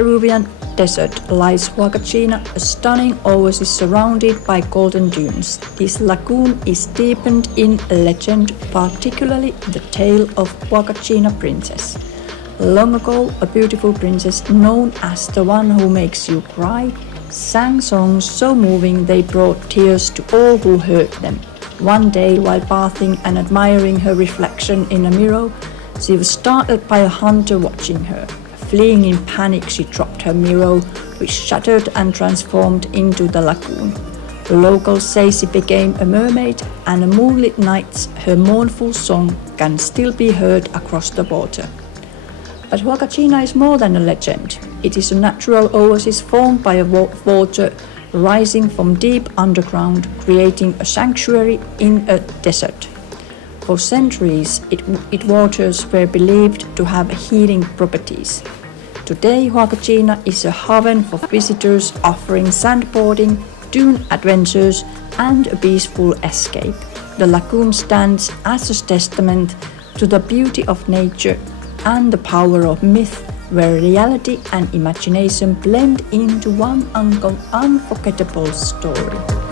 Peruvian desert lies Huacachina, a stunning oasis surrounded by golden dunes. This lagoon is steeped in legend, particularly the tale of Huacachina princess. Long ago, a beautiful princess known as the one who makes you cry sang songs so moving they brought tears to all who heard them. One day, while bathing and admiring her reflection in a mirror, she was startled by a hunter watching her. Fleeing in panic, she dropped her mirror, which shattered and transformed into the lagoon. The locals say she became a mermaid, and on moonlit nights her mournful song can still be heard across the water. But Huacachina is more than a legend. It is a natural oasis formed by water rising from deep underground, creating a sanctuary in a desert. For centuries, its waters were believed to have healing properties. Today, Huacachina is a haven for visitors offering sandboarding, dune adventures, and a peaceful escape. The lagoon stands as a testament to the beauty of nature and the power of myth, where reality and imagination blend into one unforgettable story.